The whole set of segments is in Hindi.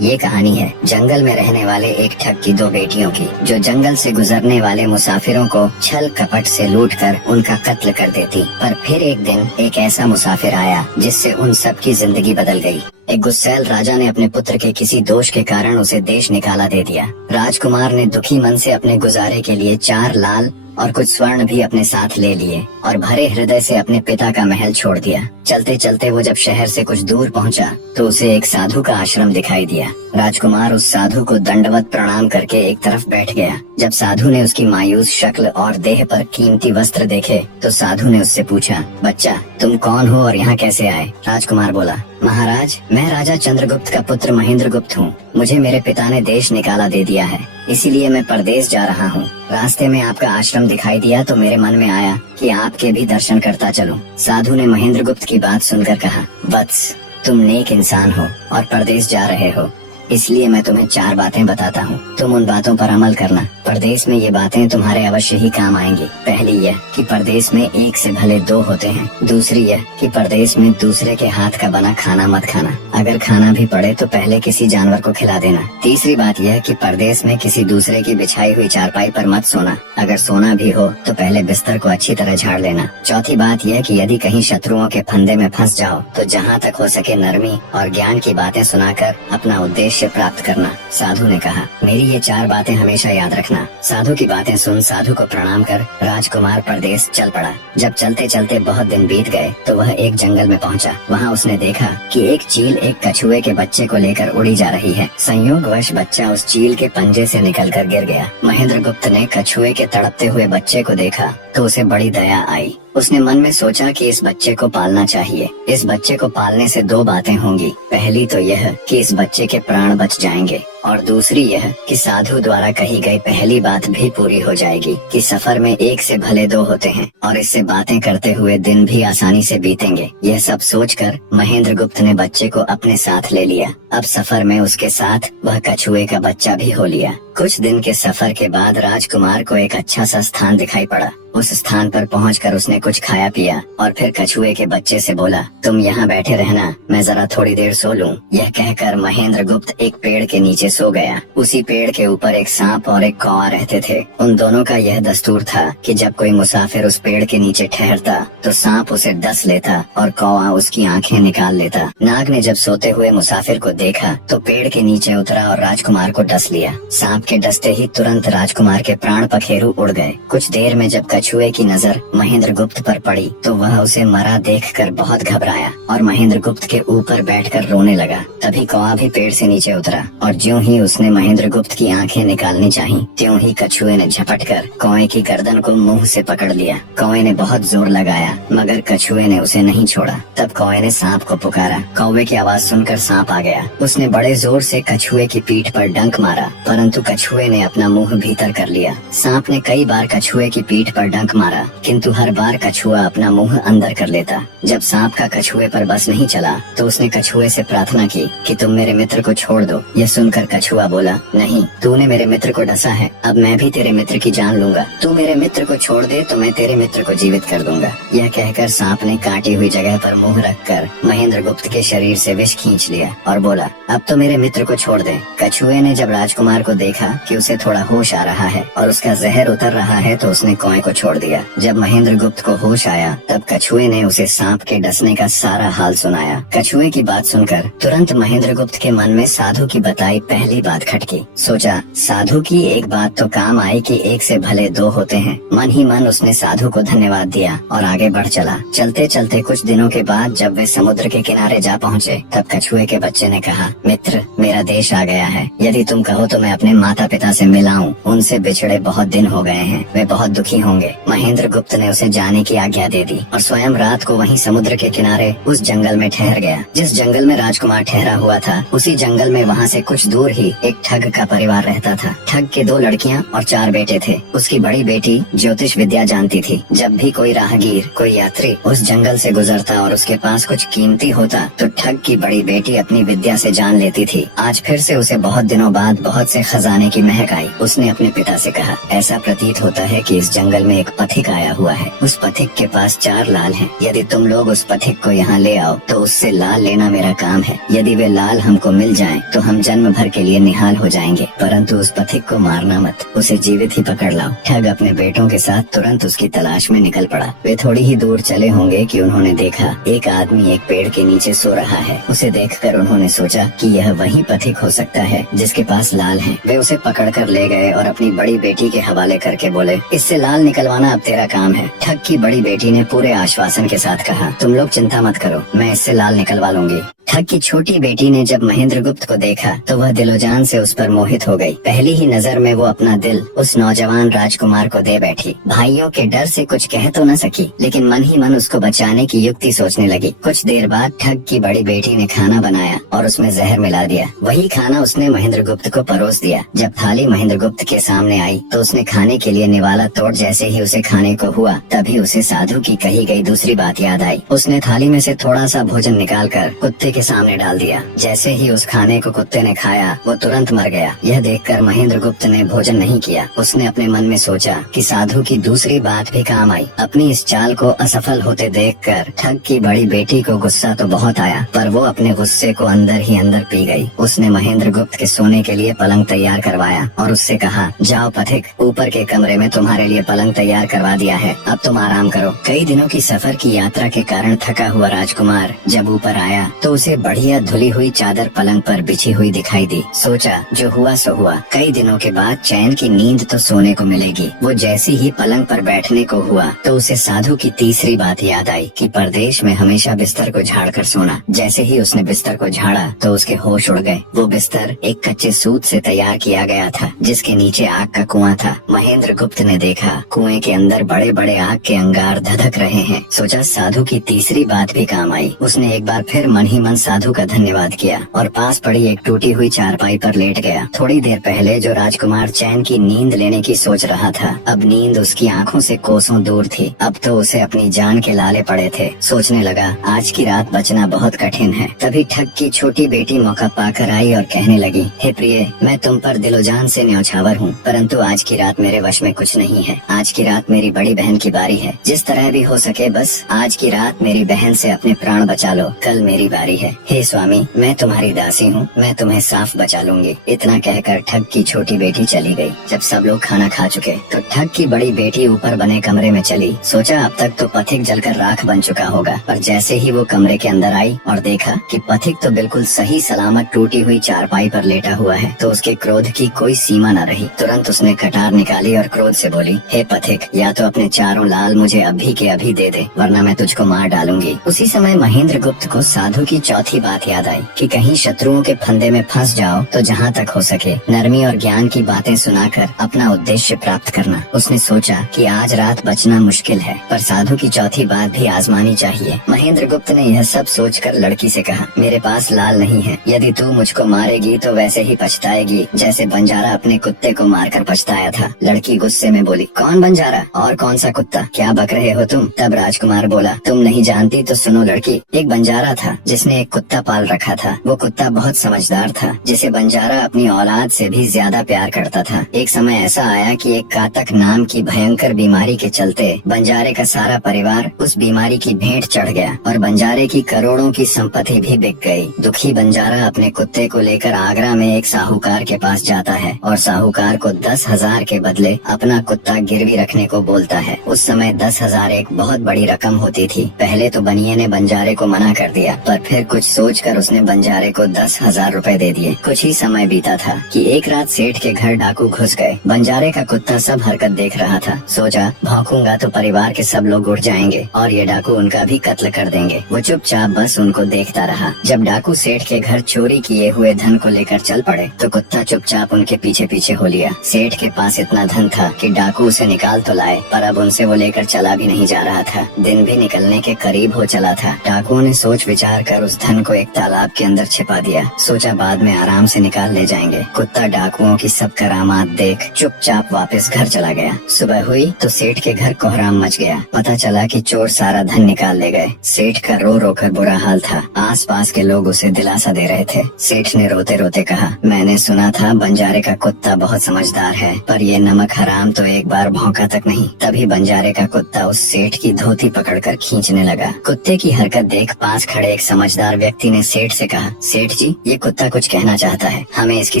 ये कहानी है जंगल में रहने वाले एक ठग की दो बेटियों की, जो जंगल से गुजरने वाले मुसाफिरों को छल कपट से लूटकर उनका कत्ल कर देती। पर फिर एक दिन एक ऐसा मुसाफिर आया जिससे उन सब की जिंदगी बदल गई। एक गुस्सैल राजा ने अपने पुत्र के किसी दोष के कारण उसे देश निकाला दे दिया। राजकुमार ने दुखी मन से अपने गुजारे के लिए 4 लाल और कुछ स्वर्ण भी अपने साथ ले लिए और भरे हृदय से अपने पिता का महल छोड़ दिया। चलते चलते वो जब शहर से कुछ दूर पहुंचा तो उसे एक साधु का आश्रम दिखाई दिया। राजकुमार उस साधु को दंडवत प्रणाम करके एक तरफ बैठ गया। जब साधु ने उसकी मायूस शक्ल और देह पर कीमती वस्त्र देखे तो साधु ने उससे पूछा, बच्चा तुम कौन हो और यहाँ कैसे आए? राजकुमार बोला, महाराज मैं राजा चंद्रगुप्त का पुत्र महेंद्रगुप्त हूँ। मुझे मेरे पिता ने देश निकाला दे दिया है, इसीलिए मैं परदेश जा रहा हूँ। रास्ते में आपका आश्रम दिखाई दिया तो मेरे मन में आया कि आपके भी दर्शन करता चलूं। साधु ने महेंद्रगुप्त की बात सुनकर कहा, वत्स तुम नेक इंसान हो और परदेश जा रहे हो, इसलिए मैं तुम्हें 4 बातें बताता हूँ। तुम उन बातों पर अमल करना। परदेश में ये बातें तुम्हारे अवश्य ही काम आएंगी। पहली यह कि परदेश में एक से भले 2 होते हैं। दूसरी यह कि परदेश में दूसरे के हाथ का बना खाना मत खाना। अगर खाना भी पड़े तो पहले किसी जानवर को खिला देना। तीसरी बात यह कि परदेश में किसी दूसरे की बिछाई हुई चारपाई पर मत सोना। अगर सोना भी हो तो पहले बिस्तर को अच्छी तरह झाड़ लेना। चौथी बात यह कि यदि कहीं शत्रुओं के फंदे में फंस जाओ तो जहाँ तक हो सके नरमी और ज्ञान की बातें सुनाकर अपना उद्देश्य प्राप्त करना। साधु ने कहा, मेरी ये 4 बातें हमेशा याद रखना। साधु की बातें सुन साधु को प्रणाम कर राजकुमार परदेश चल पड़ा। जब चलते चलते बहुत दिन बीत गए तो वह एक जंगल में पहुंचा। वहां उसने देखा कि एक चील एक कछुए के बच्चे को लेकर उड़ी जा रही है। संयोगवश बच्चा उस चील के पंजे से निकलकर गिर गया। महेंद्रगुप्त ने कछुए के तड़पते हुए बच्चे को देखा तो उसे बड़ी दया आई। उसने मन में सोचा कि इस बच्चे को पालना चाहिए। इस बच्चे को पालने से 2 बातें होंगी। पहली तो यह कि इस बच्चे के प्राण बच जाएंगे और दूसरी यह कि साधु द्वारा कही गई पहली बात भी पूरी हो जाएगी कि सफर में एक से भले 2 होते हैं और इससे बातें करते हुए दिन भी आसानी से बीतेंगे। यह सब सोचकर महेंद्रगुप्त ने बच्चे को अपने साथ ले लिया। अब सफर में उसके साथ वह कछुए का बच्चा भी हो लिया। कुछ दिन के सफर के बाद राजकुमार को एक अच्छा सा स्थान दिखाई पड़ा। उस स्थान पर पहुंचकर उसने कुछ खाया पिया और फिर कछुए के बच्चे से बोला, तुम यहाँ बैठे रहना, मैं जरा थोड़ी देर सो लूं। यह कहकर महेंद्रगुप्त एक पेड़ के नीचे सो गया। उसी पेड़ के ऊपर एक सांप और एक कौवा रहते थे। उन दोनों का यह दस्तूर था कि जब कोई मुसाफिर उस पेड़ के नीचे ठहरता तो सांप उसे डस लेता और कौवा उसकी आंखें निकाल लेता। नाग ने जब सोते हुए मुसाफिर को देखा तो पेड़ के नीचे उतरा और राजकुमार को डस लिया। सांप के डसते ही तुरंत राजकुमार के प्राण पखेरु उड़ गए। कुछ देर में जब कछुए की नजर महेंद्रगुप्त पर पड़ी तो वह उसे मरा देखकर बहुत घबराया और महेंद्रगुप्त के ऊपर बैठकर रोने लगा। तभी कौवा भी पेड़ से नीचे उतरा और ज्यों ही उसने महेंद्रगुप्त की आंखें निकालनी चाही, त्यों ही कछुए ने झपटकर कौवे की गर्दन को मुंह से पकड़ लिया। कौवे ने बहुत जोर लगाया मगर कछुए ने उसे नहीं छोड़ा। तब कौवे ने सांप को पुकारा। कौवे की आवाज सुनकर सांप आ गया। उसने बड़े जोर से कछुए की पीठ पर डंक मारा, परंतु कछुए ने अपना मुंह भीतर कर लिया। सांप ने कई बार कछुए की पीठ पर डंक मारा, किंतु हर बार कछुआ अपना मुंह अंदर कर लेता। जब सांप का कछुए पर बस नहीं चला तो उसने कछुए से प्रार्थना की कि तुम मेरे मित्र को छोड़ दो। यह सुनकर कछुआ बोला, नहीं, तूने मेरे मित्र को डसा है, अब मैं भी तेरे मित्र की जान लूंगा। तू मेरे मित्र को छोड़ दे तो मैं तेरे मित्र को जीवित कर दूंगा। यह कहकर सांप ने काटी हुई जगह पर मुंह रखकर महेंद्रगुप्त के शरीर से विष खींच लिया और बोला, अब तो मेरे मित्र को छोड़ दे। कछुए ने जब राजकुमार को देखा कि उसे थोड़ा होश आ रहा है और उसका जहर उतर रहा है तो उसने कौवे को छोड़ दिया। जब महेंद्रगुप्त को होश आया तब कछुए ने उसे सांप के डसने का सारा हाल सुनाया। कछुए की बात सुनकर तुरंत महेंद्रगुप्त के मन में साधु की बताई पहली बात खटकी। सोचा, साधु की एक बात तो काम आई कि एक से भले 2 होते हैं। मन ही मन उसने साधु को धन्यवाद दिया और आगे बढ़ चला। चलते चलते कुछ दिनों के बाद जब वे समुद्र के किनारे जा पहुँचे तब कछुए के बच्चे ने कहा, मित्र मेरा देश आ गया है, यदि तुम कहो तो मैं अपने माता पिता से मिलाऊं। उनसे बिछड़े बहुत दिन हो गए हैं, वे बहुत दुखी होंगे। महेंद्रगुप्त ने उसे जाने की आज्ञा दे दी और स्वयं रात को वहीं समुद्र के किनारे उस जंगल में ठहर गया। जिस जंगल में राजकुमार ठहरा हुआ था उसी जंगल में वहाँ से कुछ दूर ही एक ठग का परिवार रहता था। ठग के 2 लड़कियाँ और 4 बेटे थे। उसकी बड़ी बेटी ज्योतिष विद्या जानती थी। जब भी कोई राहगीर, कोई यात्री उस जंगल से गुजरता और उसके पास कुछ कीमती होता तो ठग की बड़ी बेटी अपनी विद्या से जान लेती थी आज फिर से उसे बहुत दिनों बाद बहुत से खजाने की महक आई। उसने अपने पिता से कहा, ऐसा प्रतीत होता है कि इस जंगल में एक पथिक आया हुआ है। उस पथिक के पास 4 लाल हैं। यदि तुम लोग उस पथिक को यहाँ ले आओ तो उससे लाल लेना मेरा काम है। यदि वे लाल हमको मिल जाएं तो हम जन्म भर के लिए निहाल हो जाएंगे, परंतु उस पथिक को मारना मत, उसे जीवित ही पकड़ लाओ। ठग अपने बेटों के साथ तुरंत उसकी तलाश में निकल पड़ा। वे थोड़ी ही दूर चले होंगे कि उन्होंने देखा एक आदमी एक पेड़ के नीचे सो रहा है। उसे देखकर उन्होंने सोचा कि यह वही पथिक हो सकता है जिसके पास लाल हैं। वे उसे पकड़कर ले गए और अपनी बड़ी बेटी के हवाले करके बोले, इससे लाल निकलवाना अब तेरा काम है। ठग की बड़ी बेटी ने पूरे आश्वासन के साथ कहा, तुम लोग चिंता मत करो, मैं इससे लाल निकलवा लूंगी। ठग की छोटी बेटी ने जब महेंद्रगुप्त को देखा तो वह दिलोजान से उस पर मोहित हो गई। पहली ही नजर में वो अपना दिल उस नौजवान राजकुमार को दे बैठी। भाइयों के डर से कुछ कह तो न सकी, लेकिन मन ही मन उसको बचाने की युक्ति सोचने लगी। कुछ देर बाद ठग की बड़ी बेटी ने खाना बनाया और उसमें जहर मिला दिया। वही खाना उसने महेंद्रगुप्त को परोस दिया। जब थाली महेंद्रगुप्त के सामने आई तो उसने खाने के लिए निवाला तोड़ जैसे ही उसे खाने को हुआ, तभी उसे साधु की कही गई दूसरी बात याद आई। उसने थाली में से थोड़ा सा भोजन निकालकर कुत्ते के सामने डाल दिया। जैसे ही उस खाने को कुत्ते ने खाया वो तुरंत मर गया। यह देखकर महेंद्रगुप्त ने भोजन नहीं किया। उसने अपने मन में सोचा कि साधु की दूसरी बात भी काम आई। अपनी इस चाल को असफल होते देखकर ठग की बड़ी बेटी को गुस्सा तो बहुत आया, पर वो अपने गुस्से को अंदर ही अंदर पी गई। उसने महेंद्रगुप्त के सोने के लिए पलंग तैयार करवाया और उससे कहा, जाओ पथिक, ऊपर के कमरे में तुम्हारे लिए पलंग तैयार करवा दिया है, अब तुम आराम करो। कई दिनों की सफर की यात्रा के कारण थका हुआ राजकुमार जब ऊपर आया तो उसे बढ़िया धुली हुई चादर पलंग पर बिछी हुई दिखाई दी। सोचा, जो हुआ सो हुआ, कई दिनों के बाद चैन की नींद तो सोने को मिलेगी। वो जैसे ही पलंग पर बैठने को हुआ तो उसे साधु की तीसरी बात याद आई कि परदेश में हमेशा बिस्तर को झाड़ कर सोना। जैसे ही उसने बिस्तर को झाड़ा तो उसके होश उड़ गए। वो बिस्तर एक कच्चे सूत से तैयार किया गया था जिसके नीचे आग का कुआं था। महेंद्रगुप्त ने देखा कुएं के अंदर बड़े बड़े आग के अंगार धधक रहे हैं। सोचा, साधु की तीसरी बात भी काम आई। उसने एक बार फिर मन ही मन साधु का धन्यवाद किया और पास पड़ी एक टूटी हुई चारपाई पर लेट गया। थोड़ी देर पहले जो राजकुमार चैन की नींद लेने की सोच रहा था, अब नींद उसकी आंखों से कोसों दूर थी। अब तो उसे अपनी जान के लाले पड़े थे। सोचने लगा, आज की रात बचना बहुत कठिन है। तभी ठग की छोटी बेटी मौका पाकर आई और कहने लगी, हे प्रिय, मैं तुम पर दिलो जान से न्यौछावर हूँ, परंतु आज की रात मेरे वश में कुछ नहीं है। आज की रात मेरी बड़ी बहन की बारी है। जिस तरह भी हो सके बस आज की रात मेरी बहन से अपने प्राण बचा लो, कल मेरी बारी है। हे स्वामी, मैं तुम्हारी दासी हूँ, मैं तुम्हें साफ बचा लूंगी। इतना कहकर ठग की छोटी बेटी चली गई। जब सब लोग खाना खा चुके तो ठग की बड़ी बेटी ऊपर बने कमरे में चली। सोचा, अब तक तो पथिक जलकर राख बन चुका होगा, पर जैसे ही वो कमरे के अंदर आई और देखा कि पथिक तो बिल्कुल सही सलामत टूटी हुई चारपाई पर लेटा हुआ है तो उसके क्रोध की कोई सीमा न रही। तुरंत उसने कटार निकाली और क्रोध से बोली, हे पथिक, या तो अपने 4 लाल मुझे अभी के अभी दे दे, वरना मैं तुझको मार डालूंगी। उसी समय महेंद्रगुप्त को साधु की चौथी बात याद आई कि कहीं शत्रुओं के फंदे में फंस जाओ तो जहाँ तक हो सके नरमी और ज्ञान की बातें सुनाकर अपना उद्देश्य प्राप्त करना। उसने सोचा कि आज रात बचना मुश्किल है, पर साधु की चौथी बात भी आजमानी चाहिए। महेंद्रगुप्त ने यह सब सोचकर लड़की से कहा, मेरे पास लाल नहीं है, यदि तू मुझको मारेगी तो वैसे ही पछताएगी जैसे बंजारा अपने कुत्ते को मारकर पछताया था। लड़की गुस्से में बोली, कौन बंजारा और कौन सा कुत्ता, क्या बक रहे हो तुम? तब राजकुमार बोला, तुम नहीं जानती तो सुनो लड़की, एक बंजारा था जिसने एक कुत्ता पाल रखा था। वो कुत्ता बहुत समझदार था जिसे बंजारा अपनी औलाद से भी ज्यादा प्यार करता था। एक समय ऐसा आया कि एक कातक नाम की भयंकर बीमारी के चलते बंजारे का सारा परिवार उस बीमारी की भेंट चढ़ गया और बंजारे की करोड़ों की संपत्ति भी बिक गई। दुखी बंजारा अपने कुत्ते को लेकर आगरा में एक साहूकार के पास जाता है और साहूकार को 10,000 के बदले अपना कुत्ता गिरवी रखने को बोलता है। उस समय 10,000 एक बहुत बड़ी रकम होती थी। पहले तो बनिए ने बंजारे को मना कर दिया, पर फिर कुछ सोचकर उसने बंजारे को 10,000 रुपए दे दिए। कुछ ही समय बीता था कि एक रात सेठ के घर डाकू घुस गए। बंजारे का कुत्ता सब हरकत देख रहा था। सोचा, भौंकूंगा तो परिवार के सब लोग उठ जाएंगे और ये डाकू उनका भी कत्ल कर देंगे। वो चुपचाप बस उनको देखता रहा। जब डाकू सेठ के घर चोरी किए हुए धन को लेकर चल पड़े तो कुत्ता चुपचाप उनके पीछे पीछे हो लिया। सेठ के पास इतना धन था कि डाकू उसे निकाल तो लाए, पर अब उनसे वो लेकर चला भी नहीं जा रहा था। दिन भी निकलने के करीब हो चला था। डाकुओं ने सोच विचार कर उस उस धन को एक तालाब के अंदर छिपा दिया। सोचा बाद में आराम से निकाल ले जाएंगे। कुत्ता डाकुओं की सब करामात देख चुपचाप वापस घर चला गया। सुबह हुई तो सेठ के घर कोहराम मच गया। पता चला कि चोर सारा धन निकाल ले गए। सेठ का रो रो कर बुरा हाल था। आसपास के लोग उसे दिलासा दे रहे थे। सेठ ने रोते रोते कहा, मैंने सुना था बंजारे का कुत्ता बहुत समझदार है, पर ये नमक हराम तो एक बार भौंका तक नहीं। तभी बंजारे का कुत्ता उस सेठ की धोती पकड़कर खींचने लगा। कुत्ते की हरकत देख पास खड़े एक समझदार व्यक्ति ने सेठ से कहा, सेठ जी, ये कुत्ता कुछ कहना चाहता है, हमें इसकी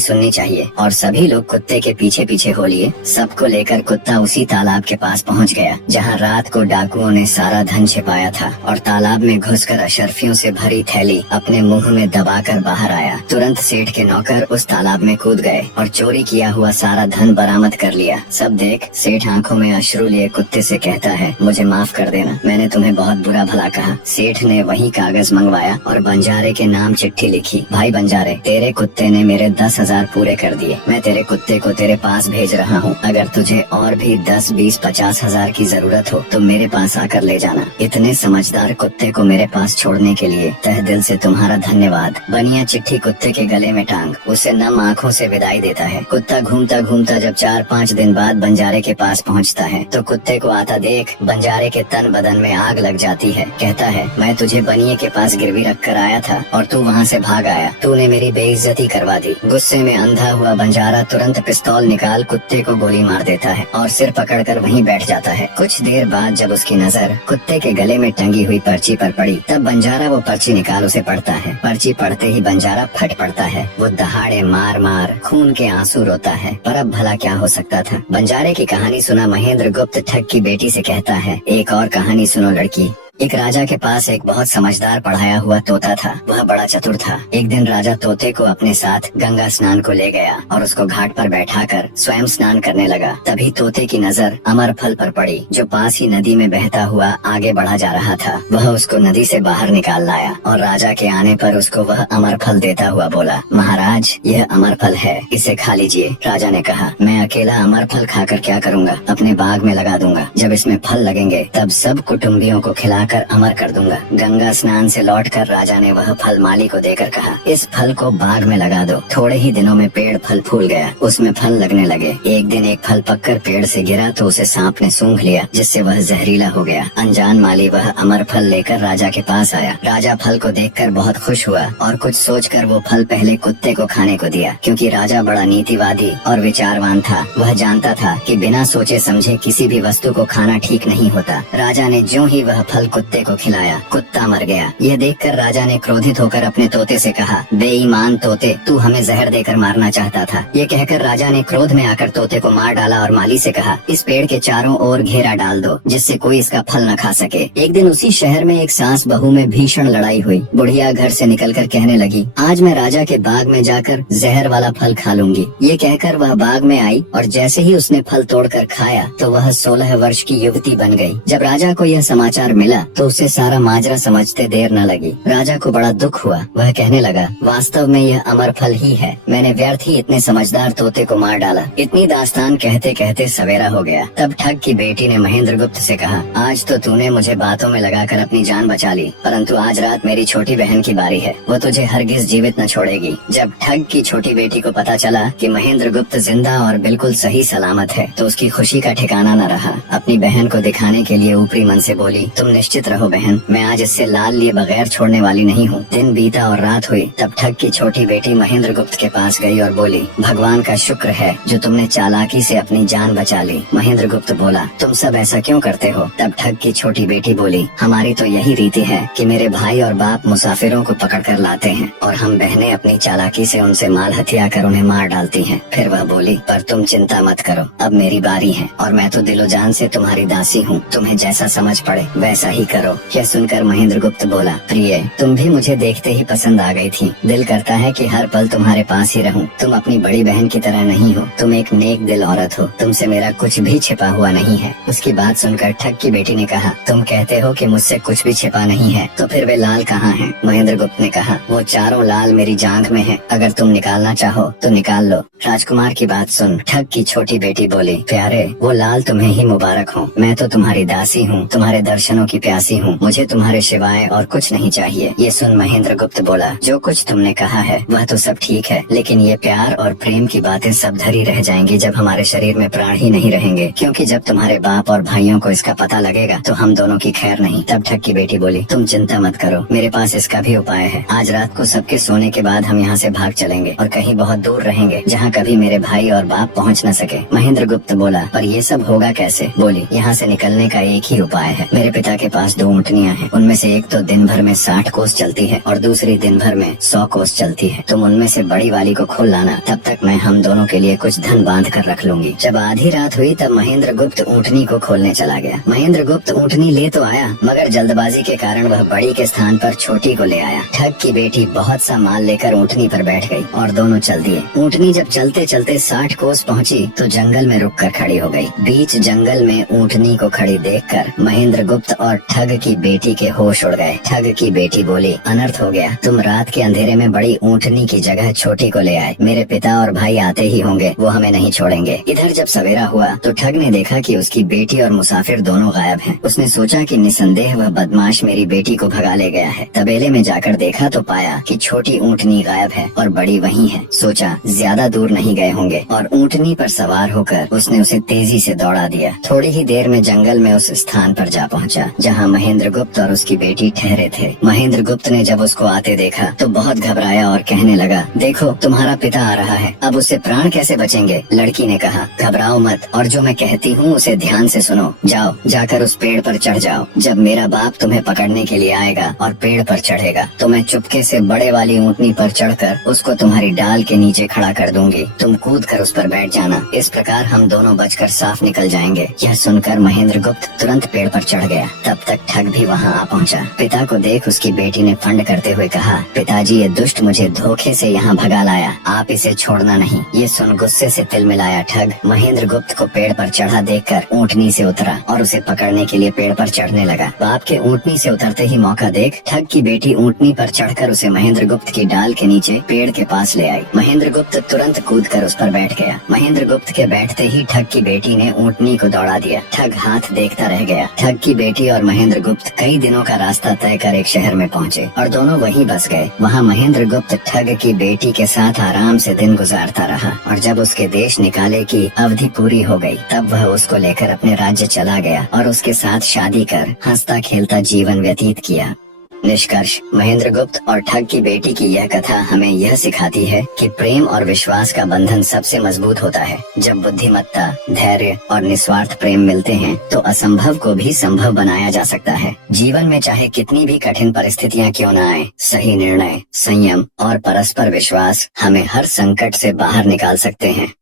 सुननी चाहिए। और सभी लोग कुत्ते के पीछे पीछे हो लिए। सबको लेकर कुत्ता उसी तालाब के पास पहुंच गया जहां रात को डाकुओं ने सारा धन छिपाया था, और तालाब में घुसकर अशर्फियों से भरी थैली अपने मुंह में दबाकर बाहर आया। तुरंत सेठ के नौकर उस तालाब में कूद गए और चोरी किया हुआ सारा धन बरामद कर लिया। सब देख सेठ आंखों में अश्रु लिए कुत्ते से कहता है, मुझे माफ कर देना, मैंने तुम्हें बहुत बुरा भला कहा। सेठ ने वही कागज मंगवाया और बंजारे के नाम चिट्ठी लिखी, भाई बंजारे, तेरे कुत्ते ने मेरे 10,000 पूरे कर दिए। मैं तेरे कुत्ते को तेरे पास भेज रहा हूँ। अगर तुझे और भी 10, 20, 50,000 की जरूरत हो तो मेरे पास आकर ले जाना। इतने समझदार कुत्ते को मेरे पास छोड़ने के लिए तहे दिल से तुम्हारा धन्यवाद। बनिया चिट्ठी कुत्ते के गले में टांग उसे नम आँखों से विदाई देता है। कुत्ता घूमता घूमता जब 4-5 दिन बाद बंजारे के पास पहुँचता है तो कुत्ते को आता देख बंजारे के तन बदन में आग लग जाती है। कहता है, मैं तुझे बनिए के पास गिरवी रख कर आया था और तू वहाँ से भाग आया। तूने मेरी बेइज्जती करवा दी। गुस्से में अंधा हुआ बंजारा तुरंत पिस्तौल निकाल कुत्ते को गोली मार देता है और सिर पकड़कर वहीं बैठ जाता है। कुछ देर बाद जब उसकी नजर कुत्ते के गले में टंगी हुई पर्ची पर पड़ी तब बंजारा वो पर्ची निकाल उसे पढ़ता है। पर्ची पढ़ते ही बंजारा फट पड़ता है। वो दहाड़े मार मार खून के आंसू रोता है। पर अब भला क्या हो सकता था। बंजारे की कहानी सुना महेंद्र गुप्त ठग की बेटी से कहता है, एक और कहानी सुनो लड़की। एक राजा के पास एक बहुत समझदार पढ़ाया हुआ तोता था। वह बड़ा चतुर था। एक दिन राजा तोते को अपने साथ गंगा स्नान को ले गया और उसको घाट पर बैठाकर स्वयं स्नान करने लगा। तभी तोते की नजर अमर फल पर पड़ी जो पास ही नदी में बहता हुआ आगे बढ़ा जा रहा था। वह उसको नदी से बाहर निकाल लाया और राजा के आने पर उसको वह अमर फल देता हुआ बोला, महाराज, यह अमर फल है, इसे खा लीजिए। राजा ने कहा, मैं अकेला अमर फल खाकर क्या करूँगा, अपने बाग में लगा दूंगा। जब इसमें फल लगेंगे तब सब कुटुम्बियों को खिला कर अमर कर दूंगा। गंगा स्नान से लौटकर राजा ने वह फल माली को देकर कहा, इस फल को बाग में लगा दो। थोड़े ही दिनों में पेड़ फल फूल गया, उसमें फल लगने लगे। एक दिन एक फल पककर पेड़ से गिरा तो उसे सांप ने सूंघ लिया, जिससे वह जहरीला हो गया। अनजान माली वह अमर फल लेकर राजा के पास आया। राजा फल को देखकर बहुत खुश हुआ और कुछ सोचकर वो फल पहले कुत्ते को खाने को दिया, क्योंकि राजा बड़ा नीतिवादी और विचारवान था। वह जानता था कि बिना सोचे समझे किसी भी वस्तु को खाना ठीक नहीं होता। राजा ने ज्यों ही वह फल कुत्ते को खिलाया, कुत्ता मर गया। यह देखकर राजा ने क्रोधित होकर अपने तोते से कहा, बेईमान तोते, तू हमें जहर देकर मारना चाहता था। ये कहकर राजा ने क्रोध में आकर तोते को मार डाला और माली से कहा, इस पेड़ के चारों ओर घेरा डाल दो जिससे कोई इसका फल न खा सके। एक दिन उसी शहर में एक सास बहू में भीषण लड़ाई हुई। बुढ़िया घर से निकलकर कहने लगी, आज मैं राजा के बाग में जाकर जहर वाला फल खा लूंगी। ये कहकर वह बाग में आई और जैसे ही उसने फल तोड़कर खाया तो वह 16 वर्ष की युवती बन गई। जब राजा को यह समाचार मिला तो उसे सारा माजरा समझते देर न लगी। राजा को बड़ा दुख हुआ। वह कहने लगा, वास्तव में यह अमर फल ही है, मैंने व्यर्थ ही इतने समझदार तोते को मार डाला। इतनी दास्तान कहते कहते सवेरा हो गया। तब ठग की बेटी ने महेंद्र गुप्त से कहा, आज तो तूने मुझे बातों में लगाकर अपनी जान बचा ली, परंतु आज रात मेरी छोटी बहन की बारी है, वो तुझे हरगिज जीवित न छोड़ेगी। जब ठग की छोटी बेटी को पता चला कि महेंद्र गुप्त जिंदा और बिल्कुल सही सलामत है तो उसकी खुशी का ठिकाना न रहा। अपनी बहन को दिखाने के लिए ऊपरी मन से बोली, तुम निश्चित रहो बहन, मैं आज इससे लाल लिए बगैर छोड़ने वाली नहीं हूँ। दिन बीता और रात हुई। तब ठग की छोटी बेटी महेंद्र गुप्त के पास गई और बोली, भगवान का शुक्र है जो तुमने चालाकी से अपनी जान बचा ली। महेंद्र गुप्त बोला, तुम सब ऐसा क्यों करते हो? तब ठग की छोटी बेटी बोली, हमारी तो यही रीति है कि मेरे भाई और बाप मुसाफिरों को पकड़ कर लाते हैं और हम बहनें अपनी चालाकी से उनसे माल हथिया कर उन्हें मार डालती हैं। फिर वह बोली, पर तुम चिंता मत करो, अब मेरी बारी है और मैं तो दिलो जान से तुम्हारी दासी हूँ, तुम्हें जैसा समझ पड़े वैसा ही करो। यह सुनकर महेंद्र गुप्त बोला, प्रिय, तुम भी मुझे देखते ही पसंद आ गई थी। दिल करता है कि हर पल तुम्हारे पास ही रहूं। तुम अपनी बड़ी बहन की तरह नहीं हो, तुम एक नेक दिल औरत हो, तुमसे मेरा कुछ भी छिपा हुआ नहीं है। उसकी बात सुनकर ठग की बेटी ने कहा, तुम कहते हो कि मुझसे कुछ भी छिपा नहीं है, तो फिर वे लाल कहाँ हैं? महेंद्र गुप्त ने कहा, वो चारों लाल मेरी जांघ में है, अगर तुम निकालना चाहो तो निकाल लो। राजकुमार की बात सुन ठग की छोटी बेटी बोली, प्यारे वो लाल तुम्हें ही मुबारक हो। मैं तो तुम्हारी दासी हूँ, तुम्हारे दर्शनों की प्यासी हूँ, मुझे तुम्हारे सिवाय और कुछ नहीं चाहिए। ये सुन महेंद्र गुप्त बोला, जो कुछ तुमने कहा है वह तो सब ठीक है, लेकिन ये प्यार और प्रेम की बातें सब धरी रह जाएंगी जब हमारे शरीर में प्राण ही नहीं रहेंगे, क्योंकि जब तुम्हारे बाप और भाइयों को इसका पता लगेगा तो हम दोनों की खैर नहीं। तब ठग की बेटी बोली, तुम चिंता मत करो, मेरे पास इसका भी उपाय है। आज रात को सबके सोने के बाद हम यहाँ से भाग चलेंगे और कहीं बहुत दूर रहेंगे जहाँ कभी मेरे भाई और बाप पहुँच न सके। महेंद्र गुप्त बोला, पर ये सब होगा कैसे? बोली, यहाँ से निकलने का एक ही उपाय है। मेरे पिता के पास 2 ऊँटनियाँ हैं, उनमें से एक तो दिन भर में 60 कोस चलती है और दूसरी दिन भर में 100 कोस चलती है। तुम उनमें से बड़ी वाली को खोल लाना, तब तक मैं हम दोनों के लिए कुछ धन बांध कर रख लूंगी। जब आधी रात हुई तब महेंद्र गुप्त ऊँटनी को खोलने चला गया। महेंद्र गुप्त ऊँटनी ले तो आया, मगर जल्दबाजी के कारण वह बड़ी के स्थान पर छोटी को ले आया। ठग की बेटी बहुत सा माल लेकर ऊँटनी पर बैठ गई और दोनों चल दिए। ऊँटनी जब चलते चलते 60 कोस पहुंची तो जंगल में रुककर खड़ी हो गई। बीच जंगल में ऊँटनी को खड़ी देखकर महेंद्र गुप्त और ठग की बेटी के होश उड़ गए। ठग की बेटी बोली, अनर्थ हो गया, तुम रात के अंधेरे में बड़ी ऊँटनी की जगह छोटी को ले आए। मेरे पिता और भाई आते ही होंगे, वो हमें नहीं छोड़ेंगे। इधर जब सवेरा हुआ तो ठग ने देखा कि उसकी बेटी और मुसाफिर दोनों गायब हैं। उसने सोचा कि निसंदेह वह बदमाश मेरी बेटी को भगा ले गया है। तबेले में जाकर देखा तो पाया कि छोटी ऊँटनी गायब है और बड़ी वहीं है। सोचा ज्यादा दूर नहीं गए होंगे और ऊँटनी पर सवार होकर उसने उसे तेजी से दौड़ा दिया। थोड़ी ही देर में जंगल में उस स्थान पर जा पहुंचा जहां महेंद्र गुप्त और उसकी बेटी ठहरे थे। महेंद्र गुप्त ने जब उसको आते देखा तो बहुत घबराया और कहने लगा, देखो तुम्हारा पिता आ रहा है, अब उससे प्राण कैसे बचेंगे? लड़की ने कहा, घबराओ मत और जो मैं कहती हूँ उसे ध्यान से सुनो। जाओ, जाकर उस पेड़ पर चढ़ जाओ। जब मेरा बाप तुम्हें पकड़ने के लिए आएगा और पेड़ पर चढ़ेगा तो मैं चुपके से बड़े वाली ऊँटनी पर चढ़कर उसको तुम्हारी डाल के नीचे खड़ा कर दूंगी। तुम कूद कर उस पर बैठ जाना, इस प्रकार हम दोनों बचकर साफ निकल जाएंगे। यह सुनकर महेंद्र गुप्त तुरंत पेड़ पर चढ़ गया। तब तक ठग भी वहाँ आ पहुँचा। पिता को देख उसकी बेटी ने फंड करते हुए कहा, पिताजी ये दुष्ट मुझे धोखे से यहाँ भगा लाया, आप इसे छोड़ना नहीं। ये सुन गुस्से से तिल मिलाया ठग महेंद्र गुप्त को पेड़ पर चढ़ा देखकर ऊँटनी से उतरा और उसे पकड़ने के लिए पेड़ पर चढ़ने लगा। बाप के ऊँटनी से उतरते ही मौका देख ठग की बेटी ऊँटनी पर चढ़कर उसे महेंद्र गुप्त की डाल के नीचे पेड़ के पास ले आई। महेंद्र गुप्त तुरंत कूद कर उस पर बैठ गया। महेंद्र गुप्त के बैठते ही ठग की बेटी ने ऊँटनी को दौड़ा दिया। ठग हाथ देखता रह गया। ठग की बेटी और महेंद्र गुप्त कई दिनों का रास्ता तय कर एक शहर में पहुँचे और दोनों वहीं बस गए। वहाँ महेंद्र गुप्त ठग की बेटी के साथ आराम से दिन गुजारता रहा और जब उसके देश निकाले की अवधि पूरी हो गई तब वह उसको लेकर अपने राज्य चला गया और उसके साथ शादी कर हंसता खेलता जीवन व्यतीत किया। निष्कर्ष, महेंद्र गुप्त और ठग की बेटी की यह कथा हमें यह सिखाती है कि प्रेम और विश्वास का बंधन सबसे मजबूत होता है। जब बुद्धिमत्ता, धैर्य और निस्वार्थ प्रेम मिलते हैं तो असंभव को भी संभव बनाया जा सकता है। जीवन में चाहे कितनी भी कठिन परिस्थितियां क्यों न आए, सही निर्णय, संयम और परस्पर विश्वास हमें हर संकट से बाहर निकाल सकते हैं।